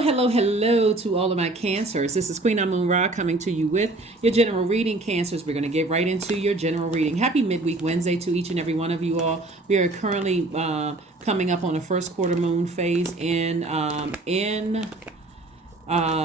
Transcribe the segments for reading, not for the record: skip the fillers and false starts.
Hello to all of my cancers. This is Queen Amun Ra coming to you with your general reading. Cancers, we're going to get right into your general reading. Happy midweek Wednesday to each and every one of you all. We are currently coming up on the first quarter moon phase in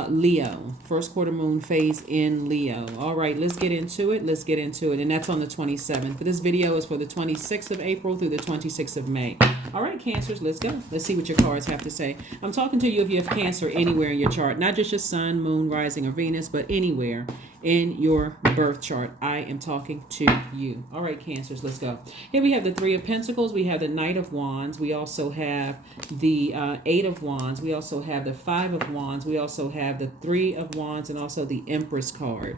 Leo. First quarter moon phase in Leo. All right, let's get into it. And that's on the 27th. But this video is for the 26th of April through the 26th of May. All right, Cancers, let's go. Let's see what your cards have to say. I'm talking to you if you have Cancer anywhere in your chart, not just your sun, moon, rising, or Venus, but anywhere in your birth chart. I am talking to you. All right, Cancers, let's go. Here we have the Three of Pentacles. We have the Knight of Wands. We also have the Eight of Wands. We also have the Five of Wands. We also have the Three of Wands and also the Empress card.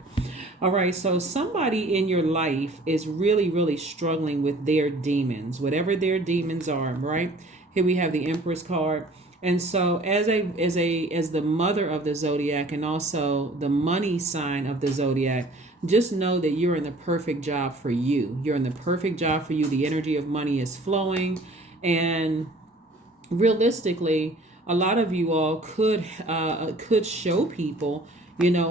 All right, so somebody in your life is really struggling with their demons, whatever their demons are, right? Here we have the Empress card. And so as the mother of the Zodiac and also the money sign of the Zodiac, just know that you're in the perfect job for you. You're in the perfect job for you. The energy of money is flowing. And realistically, a lot of you all could show people,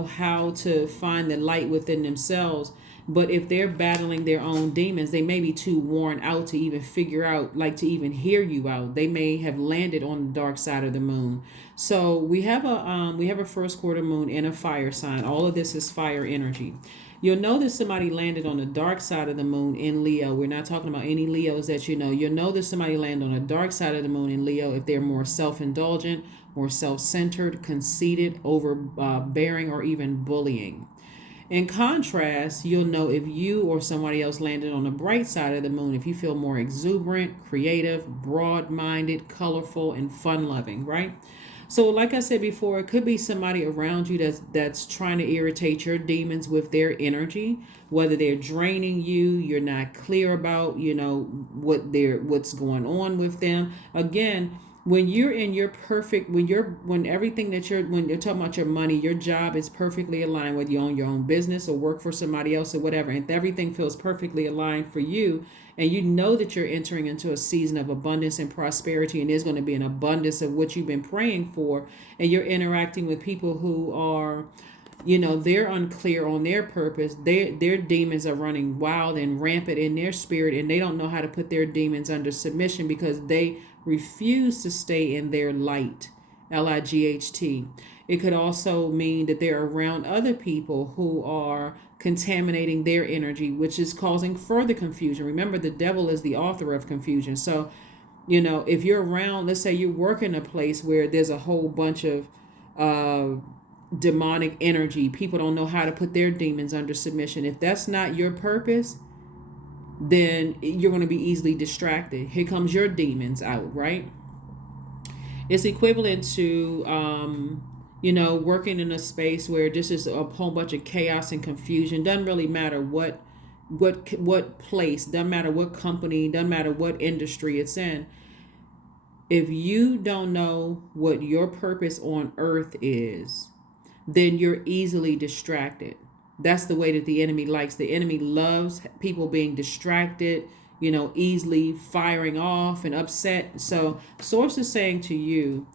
how to find the light within themselves. But if they're battling their own demons, they may be too worn out to even figure out, to even hear you out. They may have landed on the dark side of the moon. So we have a first quarter moon in a fire sign. All of this is fire energy. You'll know that somebody landed on the dark side of the moon in Leo. We're not talking about any Leos that you know. You'll know that somebody landed on the dark side of the moon in Leo if they're more self-indulgent, more self-centered, conceited, overbearing, or even bullying. In contrast, you'll know if you or somebody else landed on the bright side of the moon, if you feel more exuberant, creative, broad-minded, colorful, and fun-loving, right? So like I said before, it could be somebody around you that's trying to irritate your demons with their energy, whether they're draining you, you're not clear about, what's going on with them. Again, when you're in your perfect, when you're talking about your money, your job is perfectly aligned, whether you own your own business or work for somebody else or whatever, and everything feels perfectly aligned for you, and you know that you're entering into a season of abundance and prosperity, and there's going to be an abundance of what you've been praying for, and you're interacting with people who are, they're unclear on their purpose. Their demons are running wild and rampant in their spirit, and they don't know how to put their demons under submission because they refuse to stay in their light, Light. It could also mean that they're around other people who are contaminating their energy, which is causing further confusion. Remember, the devil is the author of confusion. So, if you're around, let's say you work in a place where there's a whole bunch of demonic energy, people don't know how to put their demons under submission. If that's not your purpose, then you're going to be easily distracted. Here comes your demons out, right? It's equivalent to, working in a space where this is a whole bunch of chaos and confusion. Doesn't really matter what place, doesn't matter what company, doesn't matter what industry it's in. If you don't know what your purpose on earth is, then you're easily distracted. That's the way that the enemy likes. The enemy loves people being distracted, easily firing off and upset. So Source is saying to you,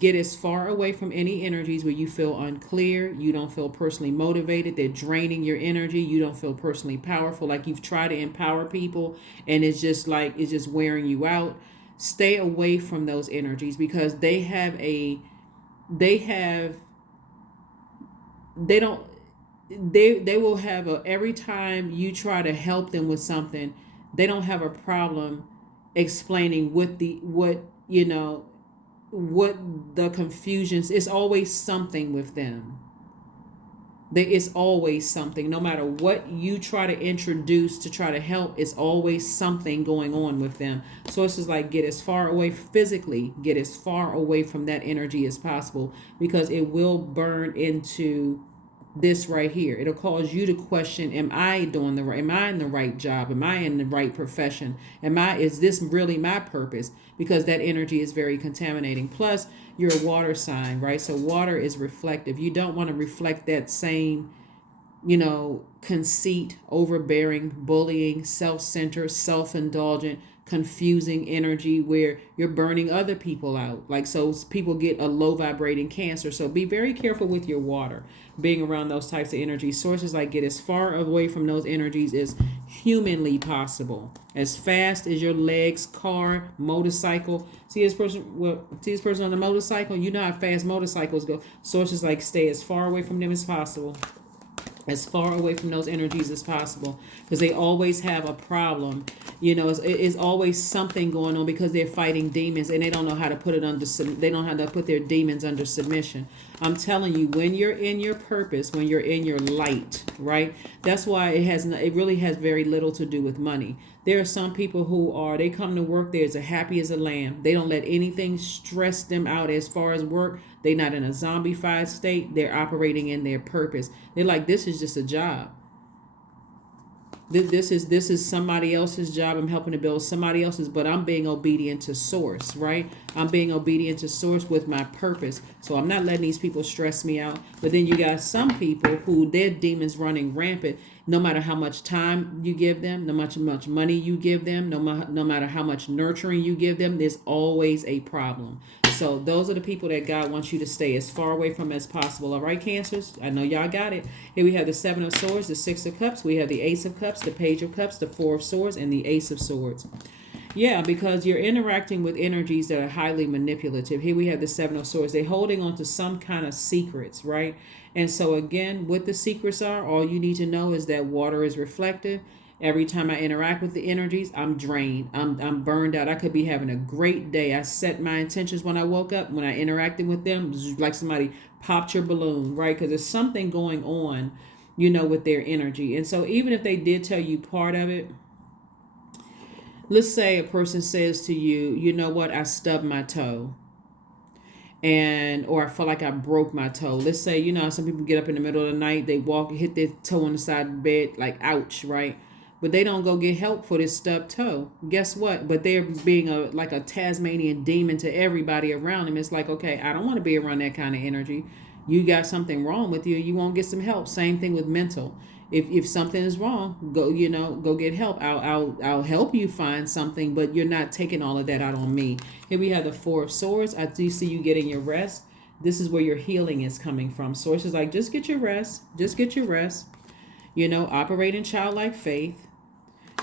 get as far away from any energies where you feel unclear, you don't feel personally motivated, they're draining your energy, you don't feel personally powerful, like you've tried to empower people and it's just wearing you out. Stay away from those energies because they will have every time you try to help them with something, they don't have a problem explaining what the confusions. It's always something with them. There is always something. No matter what you try to introduce to try to help, it's always something going on with them. So it's just like get as far away physically, get as far away from that energy as possible because it will burn into this right here. It'll cause you to question, am I in the right job? Am I in the right profession? Is this really my purpose? Because that energy is very contaminating. Plus, you're a water sign, right? So water is reflective. You don't want to reflect that same, conceit, overbearing, bullying, self-centered, self-indulgent, confusing energy where you're burning other people out. Like, so people get a low vibrating Cancer. So be very careful with your water, being around those types of energy sources. Like, get as far away from those energies as humanly possible, as fast as your legs, car, motorcycle. See this person on the motorcycle. You know how fast motorcycles go. Sources like, stay as far away from them as possible, as far away from those energies as possible, because they always have a problem. It's always something going on, because they're fighting demons and they don't know how to put it under. They don't know how to put their demons under submission. I'm telling you, when you're in your purpose, when you're in your light, right? That's why it really has very little to do with money. There are some people they come to work, they're as happy as a lamb. They don't let anything stress them out as far as work. They're not in a zombified state. They're operating in their purpose. They're like, this is just a job. This is somebody else's job. I'm helping to build somebody else's, but I'm being obedient to source, right? I'm being obedient to source with my purpose. So I'm not letting these people stress me out. But then you got some people who their demons running rampant. No matter how much time you give them, no much money you give them, no matter how much nurturing you give them, there's always a problem. So those are the people that God wants you to stay as far away from as possible. All right, Cancers? I know y'all got it. Here we have the Seven of Swords, the Six of Cups. We have the Ace of Cups, the Page of Cups, the Four of Swords, and the Ace of Swords. Yeah, because you're interacting with energies that are highly manipulative. Here we have the Seven of Swords. They're holding on to some kind of secrets, right? And so again, what the secrets are, all you need to know is that water is reflective. Every time I interact with the energies, I'm drained. I'm burned out. I could be having a great day. I set my intentions when I woke up. When I interacted with them, like somebody popped your balloon, right? Because there's something going on, with their energy. And so even if they did tell you part of it, let's say a person says to you, you know what, I stubbed my toe. Or I feel like I broke my toe. Let's say, some people get up in the middle of the night, they walk, hit their toe on the side of the bed, like, ouch, right? But they don't go get help for this stubbed toe. Guess what? But they're being like a Tasmanian demon to everybody around them. It's like, okay, I don't want to be around that kind of energy. You got something wrong with you. You won't get some help. Same thing with mental. If something is wrong, go get help. I'll help you find something, but you're not taking all of that out on me. Here we have the Four of Swords. I do see you getting your rest. This is where your healing is coming from. Source is like, just get your rest. Just get your rest. Operate in childlike faith.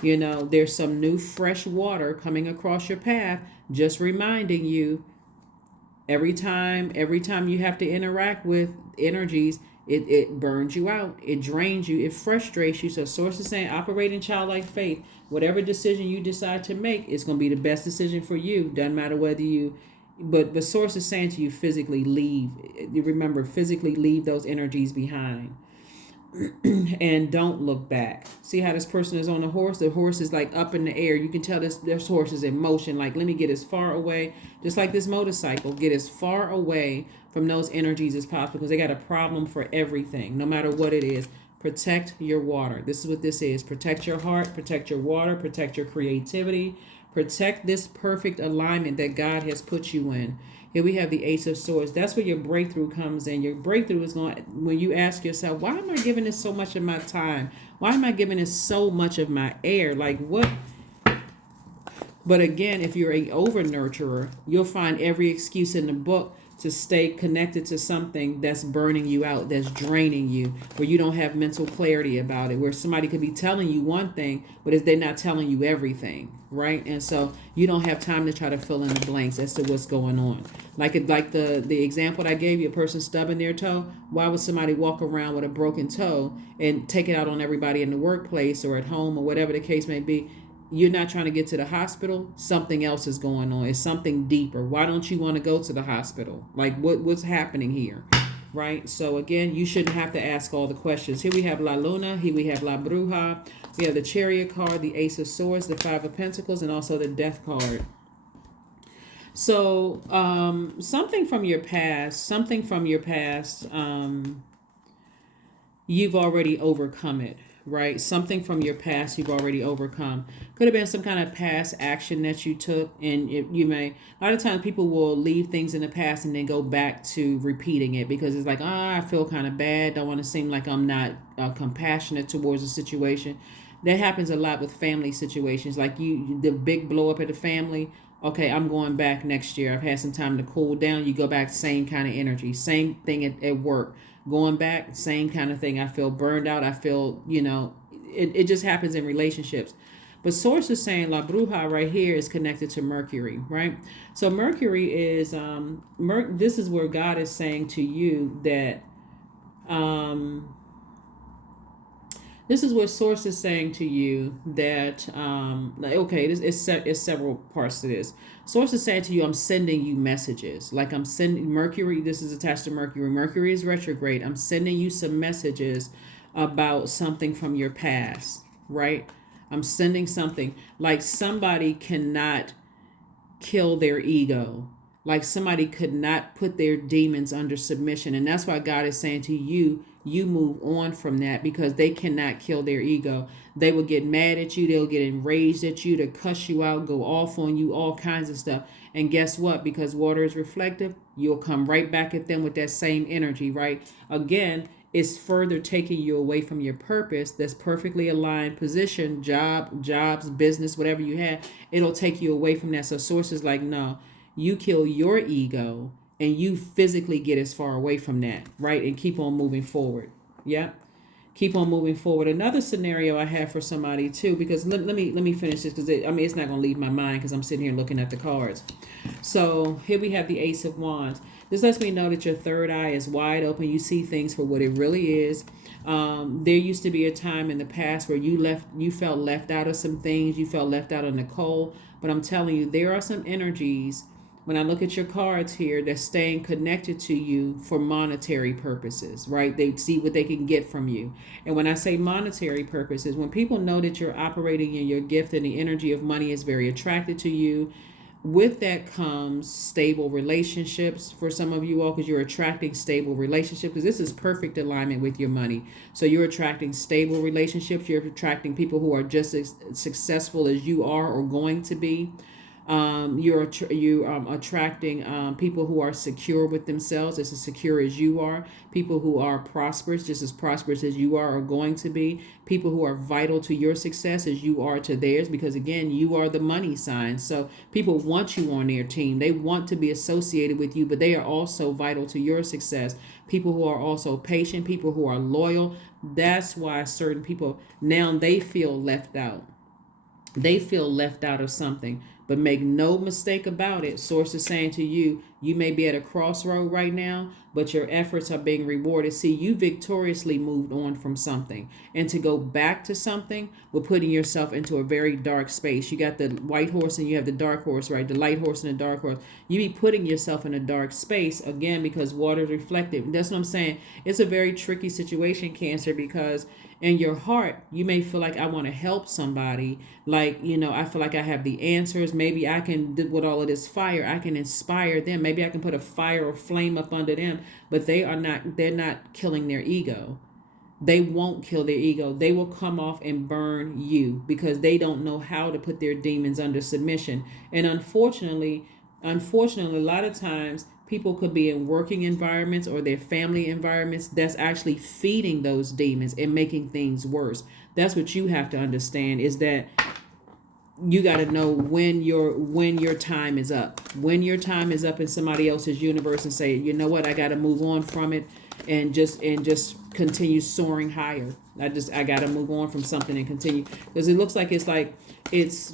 There's some new fresh water coming across your path, just reminding you every time you have to interact with energies, it burns you out, it drains you, it frustrates you. So source is saying, operate in childlike faith. Whatever decision you decide to make is going to be the best decision for you. Doesn't matter whether but the source is saying to you, physically leave. Remember, physically leave those energies behind. And don't look back. See how this person is on the horse? The horse is like up in the air. You can tell this horse is in motion. Like, let me get as far away, just like this motorcycle, get as far away from those energies as possible, because they got a problem for everything, no matter what it is. Protect your water. This is what this is. Protect your heart, protect your water, protect your creativity, protect this perfect alignment that God has put you in. Here we have the Ace of Swords. That's where your breakthrough comes in. Your breakthrough is going when you ask yourself, why am I giving this so much of my time? Why am I giving this so much of my air? Like, what? But again, if you're an over nurturer, you'll find every excuse in the book to stay connected to something that's burning you out, that's draining you, where you don't have mental clarity about it, where somebody could be telling you one thing, but they're not telling you everything, right? And so you don't have time to try to fill in the blanks as to what's going on. Like the example I gave you, a person stubbing their toe. Why would somebody walk around with a broken toe and take it out on everybody in the workplace or at home or whatever the case may be? You're not trying to get to the hospital. Something else is going on. It's something deeper. Why don't you want to go to the hospital? Like, what's happening here? Right? So again, you shouldn't have to ask all the questions. Here we have La Luna. Here we have La Bruja. We have the Chariot card, the Ace of Swords, the Five of Pentacles, and also the Death card. So something from your past, you've already overcome it. Right? Something from your past you've already overcome. Could have been some kind of past action that you took, and a lot of times people will leave things in the past and then go back to repeating it because it's like, I feel kind of bad. Don't want to seem like I'm not compassionate towards the situation. That happens a lot with family situations. Like the big blow up at the family. Okay, I'm going back next year. I've had some time to cool down. You go back, same kind of energy. Same thing at work. Going back, same kind of thing. I feel burned out. I feel, it just happens in relationships. But source is saying La Bruja right here is connected to Mercury, right? So Mercury is, this is where God is saying to you that, this is what source is saying to you that, okay, it's several parts to this. Source is saying to you, I'm sending you messages. Like I'm sending Mercury, this is attached to Mercury. Mercury is retrograde. I'm sending you some messages about something from your past, right? I'm sending something like somebody cannot kill their ego. Like somebody could not put their demons under submission. And that's why God is saying to you, you move on from that because they cannot kill their ego. They will get mad at you. They'll get enraged at you, to cuss you out, go off on you, all kinds of stuff. And guess what? Because water is reflective, you'll come right back at them with that same energy, right? Again, it's further taking you away from your purpose. That's perfectly aligned position, jobs, business, whatever you have. It'll take you away from that. So source is like, no, you kill your ego and you physically get as far away from that, right? And keep on moving forward. Yeah. Keep on moving forward. Another scenario I have for somebody too, because let me finish this because it's not going to leave my mind because I'm sitting here looking at the cards. So here we have the Ace of Wands. This lets me know that your third eye is wide open. You see things for what it really is. There used to be a time in the past where you felt left out of some things. You felt left out in the cold. But I'm telling you, there are some energies when I look at your cards here, they're staying connected to you for monetary purposes, right? They see what they can get from you. And when I say monetary purposes, when people know that you're operating in your gift and the energy of money is very attracted to you, with that comes stable relationships for some of you all, because you're attracting stable relationships, because this is perfect alignment with your money. So you're attracting stable relationships. You're attracting people who are just as successful as you are or going to be. You're attracting people who are secure with themselves, as secure as you are. People who are prosperous, just as prosperous as you are or going to be. People who are vital to your success as you are to theirs, because again, you are the money sign. So people want you on their team. They want to be associated with you, but they are also vital to your success. People who are also patient, people who are loyal. That's why certain people now they feel left out. They feel left out of something. But make no mistake about it, source is saying to you, you may be at a crossroad right now, but your efforts are being rewarded. See, you victoriously moved on from something. And to go back to something, we're putting yourself into a very dark space. You got the white horse and you have the dark horse, right? The light horse and the dark horse. You be putting yourself in a dark space, again, because water is reflective. That's what I'm saying. It's a very tricky situation, Cancer, because in your heart, you may feel like I want to help somebody. Like, I feel like I have the answers. Maybe I can, with all of this fire, I can inspire them. Maybe I can put a fire or flame up under them, but they're not killing their ego. They won't kill their ego. They will come off and burn you because they don't know how to put their demons under submission. And unfortunately, a lot of times people could be in working environments or their family environments that's actually feeding those demons and making things worse. That's what you have to understand, is that you got to know when your time is up. When your time is up in somebody else's universe, and say, you know what, I got to move on from it and just continue soaring higher. I got to move on from something and continue, because it looks like it's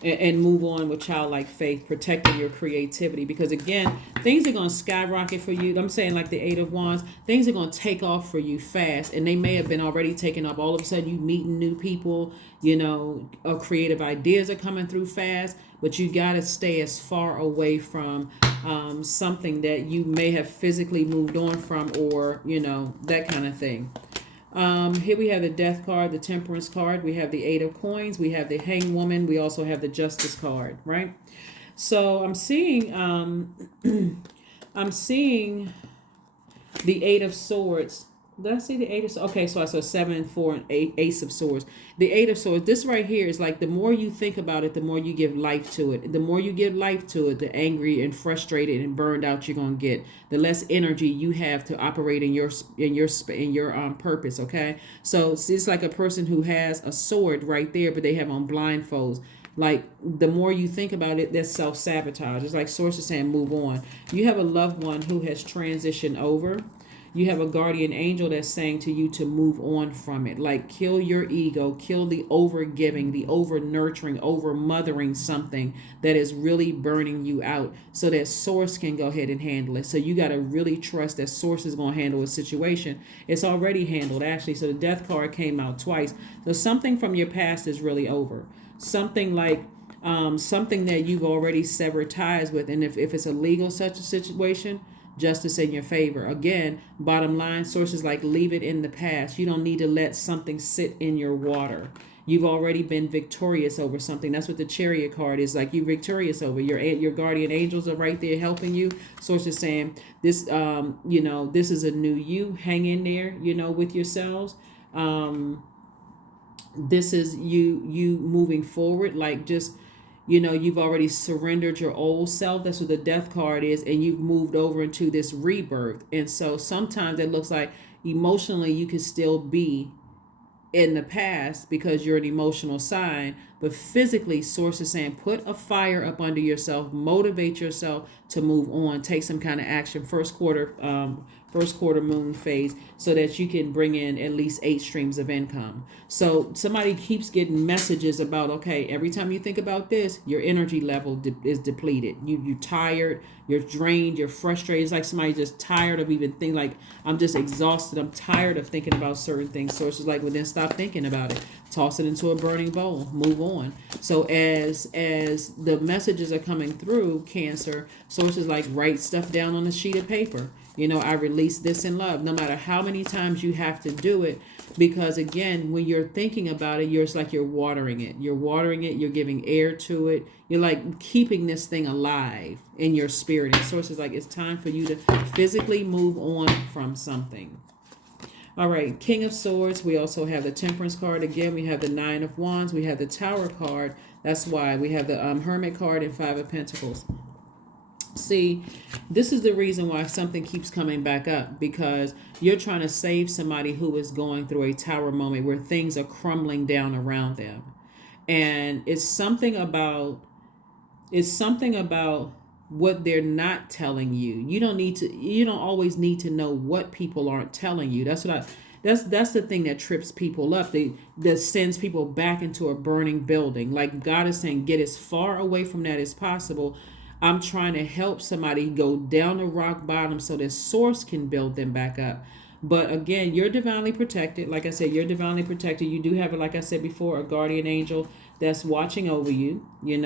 and move on with childlike faith, protecting your creativity, because again, things are going to skyrocket for you. I'm saying, like the Eight of Wands, things are going to take off for you fast, and they may have been already taken off. All of a sudden you meeting new people, creative ideas are coming through fast, but you got to stay as far away from something that you may have physically moved on from, or that kind of thing. Here we have the Death card, the Temperance card. We have the Eight of Coins. We have the Hanged Woman. We also have the Justice card, right? So I'm seeing the Eight of Swords Did I see the eight of swords? Okay, so I saw 7, 4, and 8, ace of swords. The eight of swords, this right here is like the more you think about it, the more you give life to it. The more you give life to it, the angry and frustrated and burned out you're gonna get. The less energy you have to operate in your purpose. Okay, so it's like a person who has a sword right there, but they have on blindfolds. Like the more you think about it, that's self-sabotage. It's like sources saying move on. You have a loved one who has transitioned over. You have a guardian angel that's saying to you to move on from it. Like kill your ego, kill the over giving, the over nurturing, over mothering something that is really burning you out so that source can go ahead and handle it. So you got to really trust that source is going to handle a situation. It's already handled actually. So the death card came out twice. So something from your past is really over. Something like something that you've already severed ties with. And if it's a legal such a situation, justice in your favor. Again, bottom line, sources like leave it in the past. You don't need to let something sit in your water. You've already been victorious over something. That's what the Chariot card is like. You're victorious over your guardian angels are right there helping you. Sources saying this, this is a new you. Hang in there, with yourselves. This is you moving forward, like just you've already surrendered your old self. That's what the death card is, and you've moved over into this rebirth. And so sometimes it looks like emotionally you can still be in the past because you're an emotional sign, but physically source is saying put a fire up under yourself, motivate yourself to move on, take some kind of action. First quarter moon phase, so that you can bring in at least 8 streams of income. So somebody keeps getting messages about, okay, every time you think about this, your energy level is depleted. You tired, you're drained, you're frustrated. It's like somebody just tired of even thinking, like, I'm just exhausted. I'm tired of thinking about certain things. Sources like, well, then stop thinking about it. Toss it into a burning bowl. Move on. So as the messages are coming through, Cancer, sources like write stuff down on a sheet of paper. I release this in love, no matter how many times you have to do it. Because again, when you're thinking about it, it's like you're watering it. You're watering it. You're giving air to it. You're like keeping this thing alive in your spirit. And sources like, it's time for you to physically move on from something. All right, King of Swords. We also have the Temperance card. Again, we have the 9 of Wands. We have the Tower card. That's why we have the Hermit card and 5 of Pentacles. See, this is the reason why something keeps coming back up, because you're trying to save somebody who is going through a tower moment where things are crumbling down around them. And it's something about what they're not telling you. You don't always need to know what people aren't telling you. That's the thing that trips people up. That sends people back into a burning building. Like God is saying, get as far away from that as possible. I'm trying to help somebody go down the rock bottom so that source can build them back up. But again, you're divinely protected. Like I said, you're divinely protected. You do have, like I said before, a guardian angel that's watching over you. You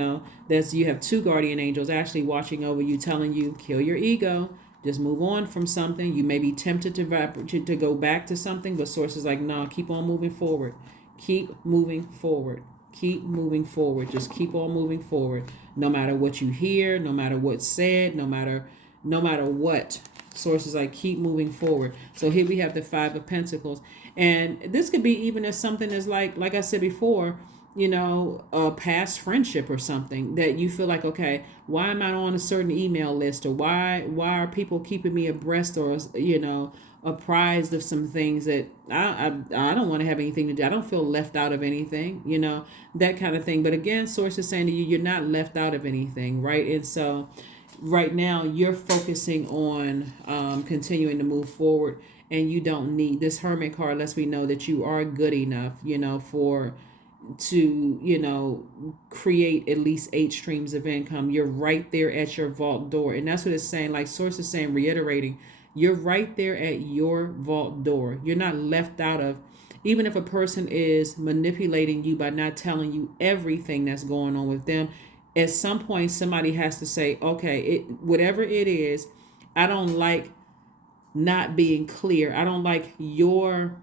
have 2 guardian angels actually watching over you, telling you, kill your ego. Just move on from something. You may be tempted to go back to something, but source is like, no, keep on moving forward. Keep moving forward. Keep moving forward. Just keep on moving forward. No matter what you hear, no matter what's said, no matter what. Sources like, keep moving forward. So here we have the 5 of Pentacles. And this could be even as something as like I said before, a past friendship or something that you feel like, okay, why am I on a certain email list, or why are people keeping me abreast, or apprised of some things that I don't want to have anything to do. I don't feel left out of anything, that kind of thing. But again, source is saying to you, you're not left out of anything, right? And so right now you're focusing on continuing to move forward, and you don't need this Hermit card. Lets me know that you are good enough, to create at least 8 streams of income. You're right there at your vault door. And that's what it's saying. Like source is saying, reiterating, you're right there at your vault door. You're not left out of, even if a person is manipulating you by not telling you everything that's going on with them, at some point somebody has to say, okay, whatever it is, I don't like not being clear. I don't like your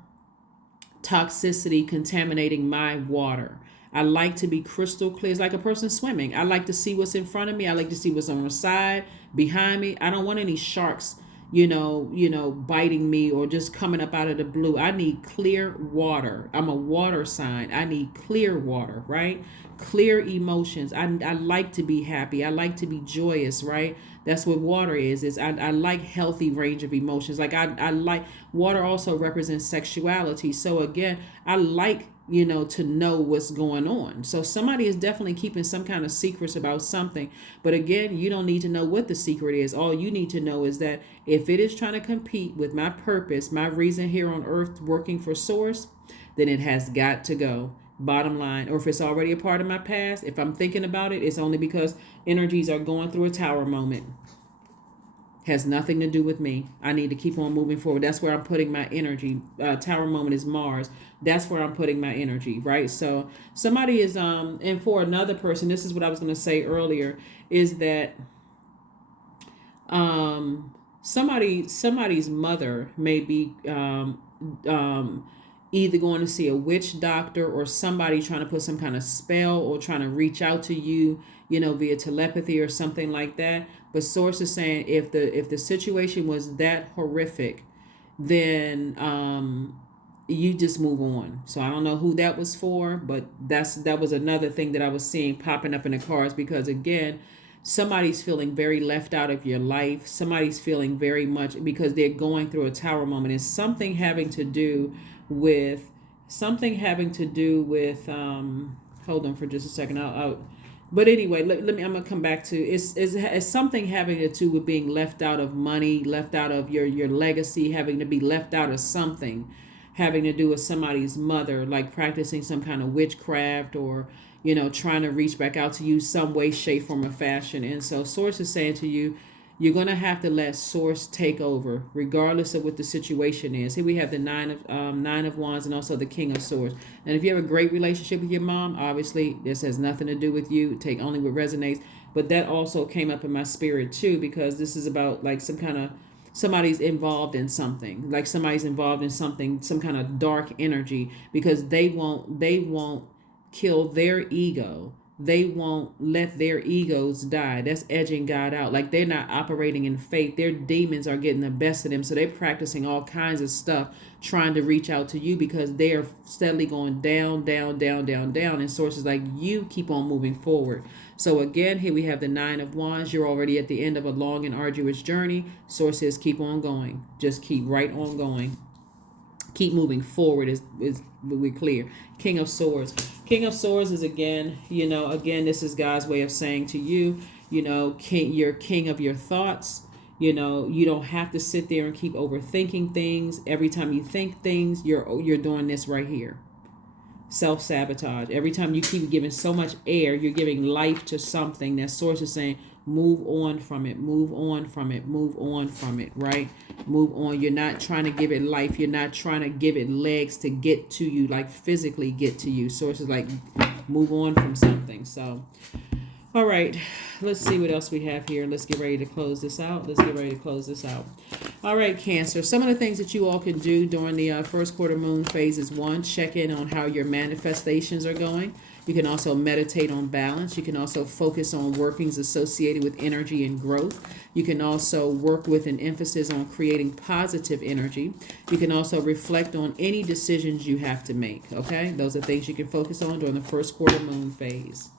toxicity contaminating my water. I like to be crystal clear. It's like a person swimming. I like to see what's in front of me. I like to see what's on the side, behind me. I don't want any sharks, biting me or just coming up out of the blue. I need clear water. I'm a water sign. I need clear water, right? Clear emotions. I like to be happy. I like to be joyous, right? That's what water is. I like healthy range of emotions. Like I like water also represents sexuality. So again, I like to know what's going on. So somebody is definitely keeping some kind of secrets about something. But again, you don't need to know what the secret is. All you need to know is that if it is trying to compete with my purpose, my reason here on earth working for source, then it has got to go. Bottom line. Or if it's already a part of my past, if I'm thinking about it, it's only because energies are going through a tower moment. Has nothing to do with me. I need to keep on moving forward. That's where I'm putting my energy. Tower moment is Mars. That's where I'm putting my energy, right? So somebody is and for another person, this is what I was going to say earlier, is that somebody's mother may be either going to see a witch doctor or somebody trying to put some kind of spell or trying to reach out to you, via telepathy or something like that. But source is saying if the situation was that horrific, then you just move on. So I don't know who that was for, but that was another thing that I was seeing popping up in the cards, because again, somebody's feeling very left out of your life. Somebody's feeling very much because they're going through a tower moment. It's something having to do with hold on for just a second. But anyway, let me. I'm gonna come back to it's something having to do with being left out of money, left out of your legacy, having to be left out of something, having to do with somebody's mother, like practicing some kind of witchcraft or trying to reach back out to you some way, shape, form, or fashion. And so Source is saying to you, you're going to have to let Source take over, regardless of what the situation is. Here we have the Nine of Wands and also the King of Swords. And if you have a great relationship with your mom, obviously this has nothing to do with you. Take only what resonates. But that also came up in my spirit too, because this is about like somebody's involved in something, like somebody's involved in something, some kind of dark energy, because they won't kill their ego. They won't let their egos die. That's edging God out. Like they're not operating in faith. Their demons are getting the best of them. So they're practicing all kinds of stuff, trying to reach out to you because they are steadily going down, down, down, down, down. And sources like you keep on moving forward. So again, here we have the Nine of Wands. You're already at the end of a long and arduous journey. Sources keep on going. Just keep right on going. Keep moving forward is we're clear. King of Swords. King of Swords is again, this is God's way of saying to you, you're king of your thoughts. You don't have to sit there and keep overthinking things. Every time you think things, you're doing this right here. Self-sabotage. Every time you keep giving so much air, you're giving life to something. That Source is saying, move on from it, move on from it, move on from it, right? Move on. You're not trying to give it life. You're not trying to give it legs to get to you, like physically get to you. Source is like, move on from something. So, all right, let's see what else we have here. Let's get ready to close this out. All right, Cancer. Some of the things that you all can do during the first quarter moon phase is one, check in on how your manifestations are going. You can also meditate on balance. You can also focus on workings associated with energy and growth. You can also work with an emphasis on creating positive energy. You can also reflect on any decisions you have to make, okay? Those are things you can focus on during the first quarter moon phase.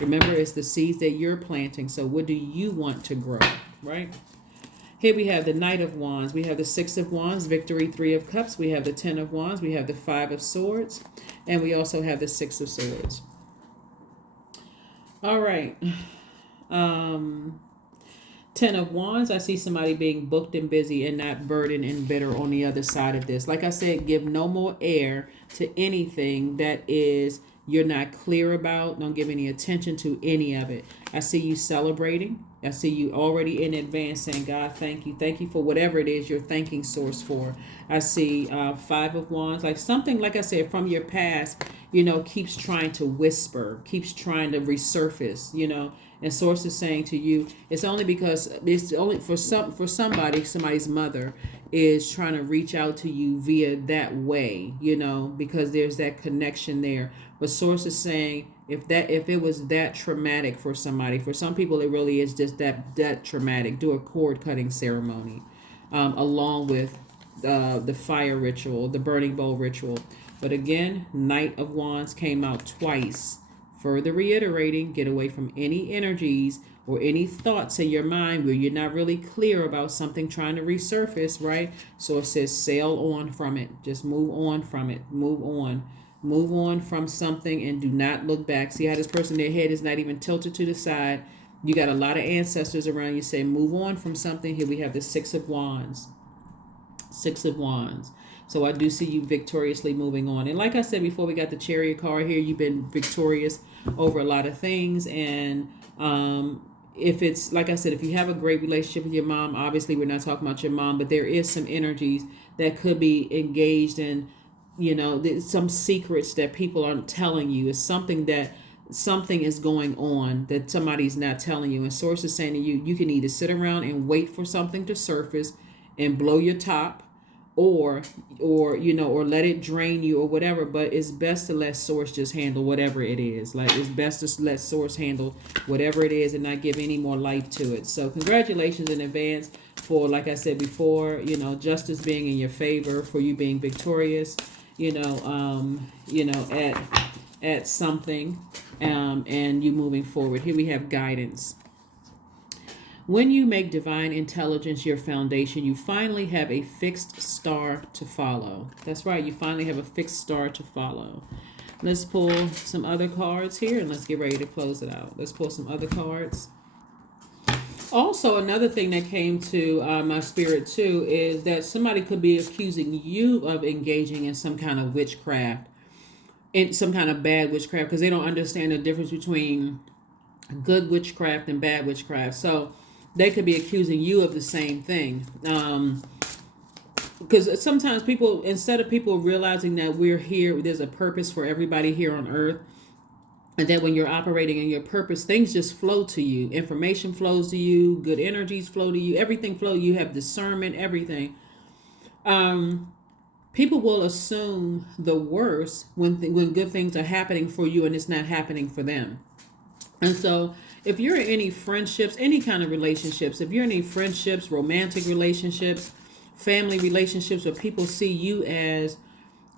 Remember, it's the seeds that you're planting. So what do you want to grow, right? Here we have the Knight of Wands. We have the Six of Wands, Victory, Three of Cups. We have the Ten of Wands. We have the Five of Swords. And we also have the Six of Swords. All right. Ten of Wands. I see somebody being booked and busy and not burdened and bitter on the other side of this. Like I said, give no more air to anything that is you're not clear about. Don't give any attention to any of it. I see you celebrating. I see you already in advance saying, God, thank you. Thank you for whatever it is you're thanking Source for. I see Five of Wands, like something, like I said, from your past, keeps trying to whisper, keeps trying to resurface, and Source is saying to you, it's only because it's only for somebody's mother is trying to reach out to you via that way, because there's that connection there. But Source is saying, if it was that traumatic for somebody, for some people it really is just that traumatic. Do a cord cutting ceremony. along with the fire ritual, the burning bowl ritual. But again, Knight of Wands came out twice, further reiterating, get away from any energies or any thoughts in your mind where you're not really clear about something trying to resurface, right? So it says sail on from it. Just move on from it. Move on. Move on from something and do not look back. See how this person, their head is not even tilted to the side. You got a lot of ancestors around you. Say move on from something. Here we have the Six of Wands. Six of Wands. So I do see you victoriously moving on. And like I said before, we got the Chariot card here. You've been victorious over a lot of things. And if it's, like I said, if you have a great relationship with your mom, obviously we're not talking about your mom, but there is some energies that could be engaged in, some secrets that people aren't telling you. It's something is going on that somebody's not telling you. And Source is saying to you, you can either sit around and wait for something to surface and blow your top, or let it drain you or whatever. But it's best to let Source just handle whatever it is. Like, it's best to let Source handle whatever it is and not give any more life to it. So congratulations in advance for, like I said before, justice being in your favor, for you being victorious, at something, and you moving forward. Here we have guidance. When you make divine intelligence your foundation, you finally have a fixed star to follow. That's right, you finally have a fixed star to follow. Let's pull some other cards here and let's get ready to close it out. Let's pull some other cards. Also, another thing that came to my spirit too is that somebody could be accusing you of engaging in some kind of witchcraft, in some kind of bad witchcraft, because they don't understand the difference between good witchcraft and bad witchcraft. So they could be accusing you of the same thing. Because sometimes people, instead of people realizing that we're here, there's a purpose for everybody here on earth, and that when you're operating in your purpose, things just flow to you. Information flows to you. Good energies flow to you. Everything flows. You have discernment, everything. People will assume the worst when good things are happening for you and it's not happening for them. And so if you're in any friendships, any kind of relationships, if you're in any friendships, romantic relationships, family relationships, where people see you as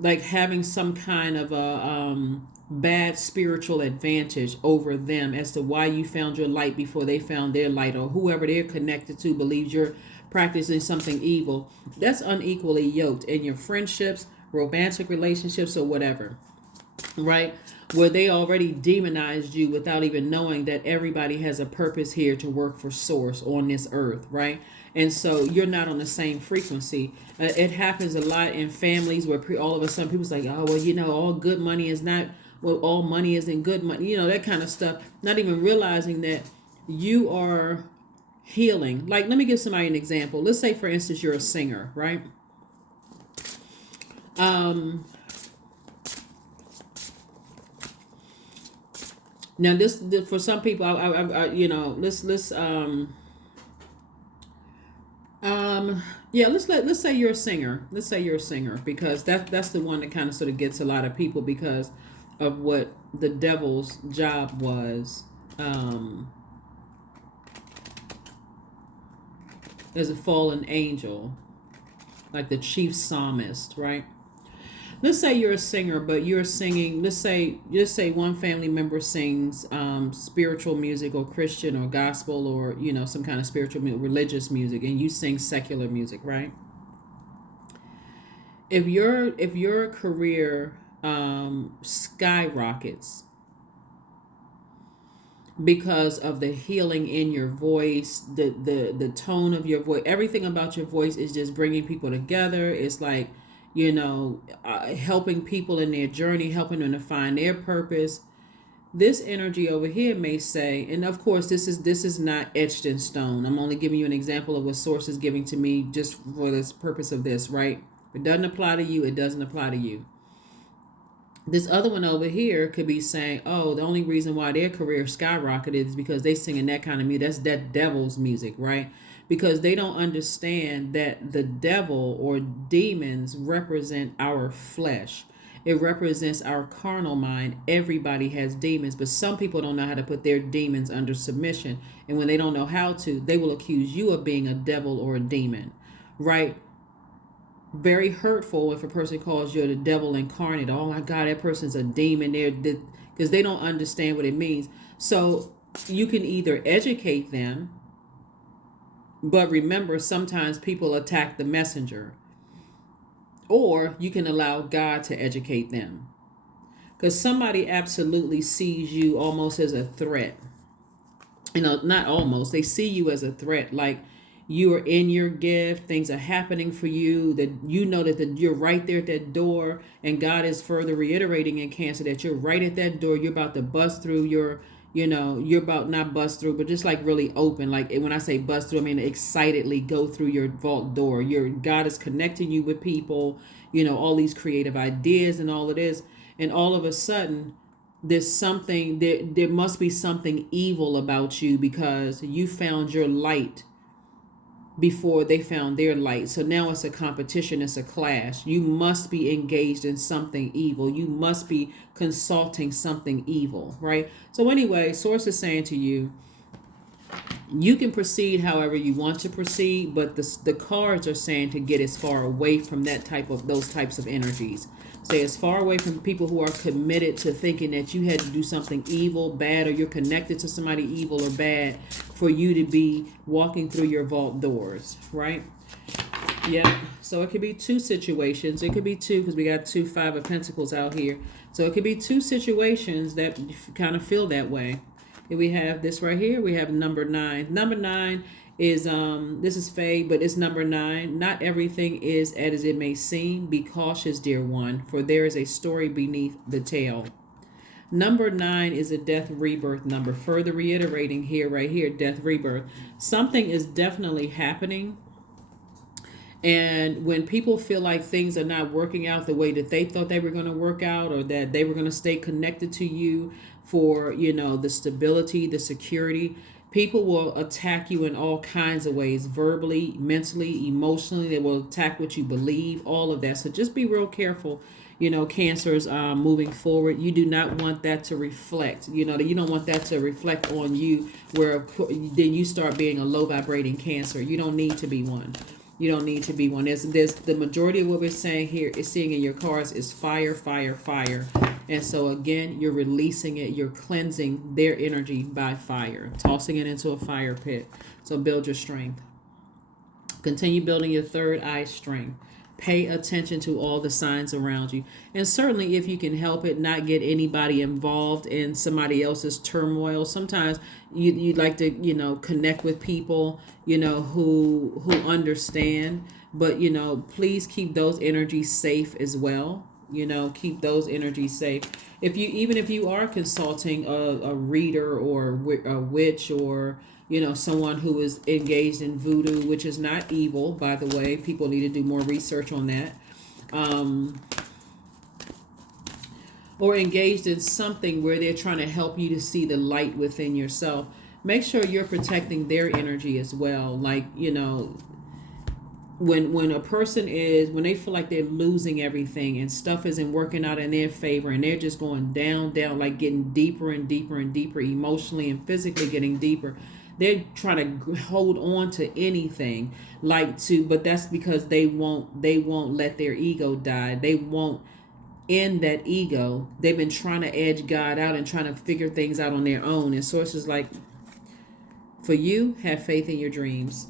like having some kind of a bad spiritual advantage over them as to why you found your light before they found their light, or whoever they're connected to believes you're practicing something evil, that's unequally yoked in your friendships, romantic relationships, or whatever, right? Where they already demonized you without even knowing that everybody has a purpose here to work for Source on this earth, right? And so you're not on the same frequency. It happens a lot in families where all of a sudden people's like, oh, well, all good money is not, well, all money isn't good money, that kind of stuff. Not even realizing that you are healing. Like, let me give somebody an example. Let's say, for instance, you're a singer, right? Now, this for some people, let's say you're a singer. Let's say you're a singer, because that's the one that kind of sort of gets a lot of people because of what the devil's job was. As a fallen angel, like the chief psalmist, right? Let's say you're a singer, but you're singing, let's say one family member sings spiritual music or Christian or gospel or, some kind of spiritual, religious music, and you sing secular music, right? If your career skyrockets because of the healing in your voice, the tone of your voice, everything about your voice is just bringing people together. It's like, helping people in their journey, helping them to find their purpose. This energy over here may say, and of course this is not etched in stone. I'm only giving you an example of what Source is giving to me just for this purpose of this, right? If it doesn't apply to you, it doesn't apply to you. This other one over here could be saying, oh, the only reason why their career skyrocketed is because they singing that kind of music. That's that devil's music, right? Because they don't understand that the devil or demons represent our flesh. It represents our carnal mind. Everybody has demons, but some people don't know how to put their demons under submission. And when they don't know how to, they will accuse you of being a devil or a demon, right? Very hurtful if a person calls you the devil incarnate. Oh my God, that person's a demon. They're because they don't understand what it means. So you can either educate them, but remember, sometimes people attack the messenger, or you can allow God to educate them. Because somebody absolutely sees you almost as a threat. Not almost, they see you as a threat. Like you are in your gift, things are happening for you, that you know that you're right there at that door. And God is further reiterating in Cancer that you're right at that door. You're about to bust through you're about not bust through, but just like really open. Like when I say bust through, I mean excitedly go through your vault door. God is connecting you with people, all these creative ideas and all of this. And all of a sudden, there must be something evil about you because you found your light before they found their light. So now it's a competition, it's a clash. You must be engaged in something evil. You must be consulting something evil, right? So anyway, Source is saying to you, you can proceed however you want to proceed, but the cards are saying to get as far away from those types of energies. Stay as far away from people who are committed to thinking that you had to do something evil, bad, or you're connected to somebody evil or bad for you to be walking through your vault doors, right? Yeah. So it could be two situations. It could be two because we got 2 5 of Pentacles out here. So it could be two situations that kind of feel that way. Here we have this right here. We have number 9. Number 9 is this is Faye, but it's number 9. Not everything is as it may seem. Be cautious, dear one, for there is a story beneath the tale. Number 9 is a death rebirth number. Further reiterating here, right here, death rebirth. Something is definitely happening. And when people feel like things are not working out the way that they thought they were going to work out, or that they were going to stay connected to you for, the stability, the security, people will attack you in all kinds of ways, verbally, mentally, emotionally. They will attack what you believe, all of that. So just be real careful, Cancers moving forward. You do not want that to reflect, you don't want that to reflect on you, where then you start being a low vibrating Cancer. You don't need to be one. You don't need to be one. There's the majority of what we're saying here is seeing in your cards is fire, fire, fire. And so again, you're releasing it. You're cleansing their energy by fire, tossing it into a fire pit. So build your strength. Continue building your third eye strength. Pay attention to all the signs around you. And certainly if you can help it, not get anybody involved in somebody else's turmoil. Sometimes you'd like to, connect with people, who understand. But, please keep those energies safe as well. Keep those energies safe. Even if you are consulting a reader or a witch, or someone who is engaged in voodoo, which is not evil, by the way. People need to do more research on that. Or engaged in something where they're trying to help you to see the light within yourself. Make sure you're protecting their energy as well. Like, when a person when they feel like they're losing everything and stuff isn't working out in their favor, and they're just going down, like getting deeper and deeper and deeper, emotionally and physically getting deeper. They're trying to hold on to anything, but that's because they won't let their ego die. They won't end that ego. They've been trying to edge God out and trying to figure things out on their own. And Sources like, for you, have faith in your dreams.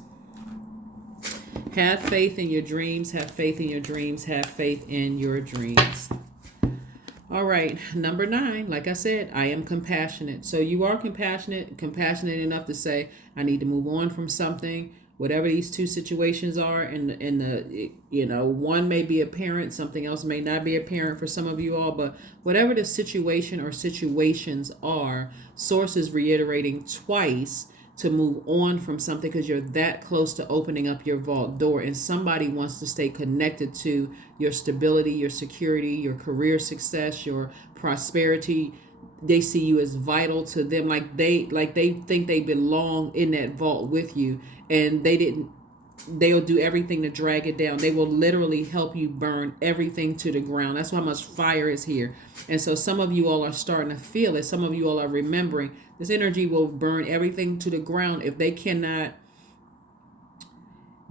Have faith in your dreams. Have faith in your dreams. Have faith in your dreams. All right, number 9, like I said, I am compassionate. So you are compassionate enough to say, I need to move on from something, whatever these two situations are. And one may be apparent, something else may not be apparent for some of you all, but whatever the situation or situations are, Source is reiterating twice to move on from something because you're that close to opening up your vault door, and somebody wants to stay connected to your stability, your security, your career success, your prosperity. They see you as vital to them, like they think they belong in that vault with you, and they'll do everything to drag it down. They will literally help you burn everything to the ground. That's how much fire is here. And so some of you all are starting to feel it. Some of you all are remembering this energy will burn everything to the ground if they cannot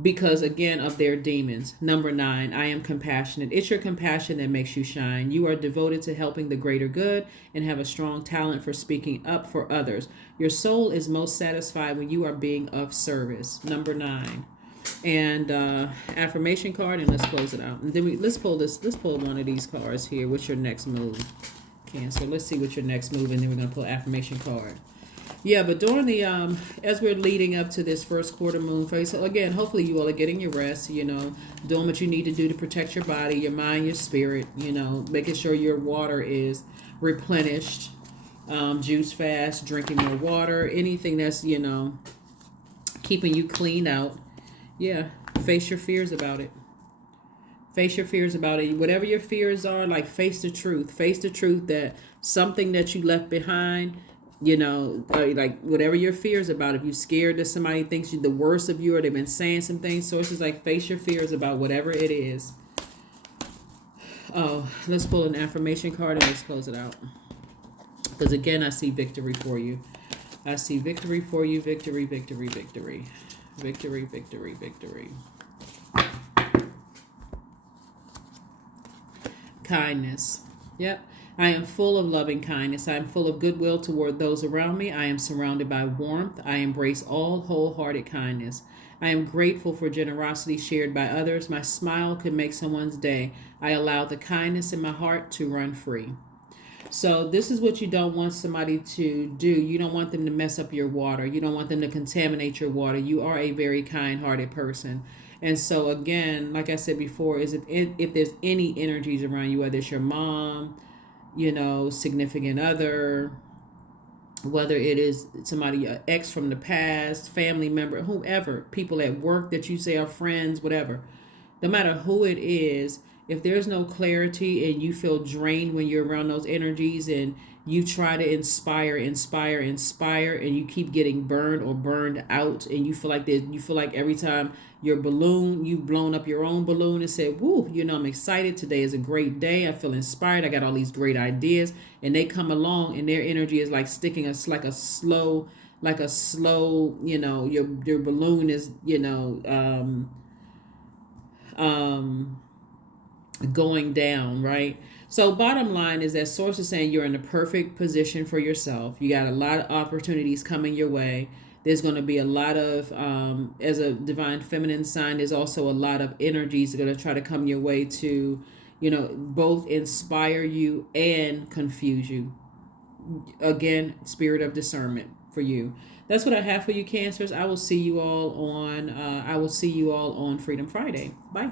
because again of their demons. Number 9, I am compassionate. It's your compassion that makes you shine. You are devoted to helping the greater good and have a strong talent for speaking up for others. Your soul is most satisfied when you are being of service. Number 9. And affirmation card, and let's close it out. And then let's pull one of these cards here. What's your next move, Cancer? Let's see what your next move, and then we're going to pull affirmation card. Yeah, but during the as we're leading up to this first quarter moon phase, so again, hopefully you all are getting your rest, doing what you need to do to protect your body, your mind, your spirit, making sure your water is replenished, juice fast, drinking more water, anything that's, keeping you clean out. Yeah, face your fears about it. Face your fears about it. Whatever your fears are, like face the truth. Face the truth that something that you left behind, like whatever your fears about. If you're scared that somebody thinks you the worst of you, or they've been saying some things, sources like face your fears about whatever it is. Oh, let's pull an affirmation card and let's close it out. Because again, I see victory for you. I see victory for you. Victory, victory, victory. Victory, victory, victory. Kindness. Yep. I am full of loving kindness. I am full of goodwill toward those around me. I am surrounded by warmth. I embrace all wholehearted kindness. I am grateful for generosity shared by others. My smile could make someone's day. I allow the kindness in my heart to run free. So this is what you don't want somebody to do. You don't want them to mess up your water. You don't want them to contaminate your water. You are a very kind-hearted person. And so again, like I said before, is if there's any energies around you, whether it's your mom, significant other, whether it is somebody, an ex from the past, family member, whoever, people at work that you say are friends, whatever, no matter who it is, if there's no clarity and you feel drained when you're around those energies and you try to inspire, and you keep getting burned or burned out, and you feel like every time you've blown up your own balloon and said, woo, I'm excited. Today is a great day. I feel inspired. I got all these great ideas. And they come along and their energy is like sticking us like a slow, your balloon is, going down, right? So bottom line is that source is saying you're in the perfect position for yourself. You got a lot of opportunities coming your way. There's going to be a lot of, as a divine feminine sign, there's also a lot of energies that are going to try to come your way to, both inspire you and confuse you. Again, spirit of discernment for you. That's what I have for you, Cancers. I will see you all on Freedom Friday. Bye.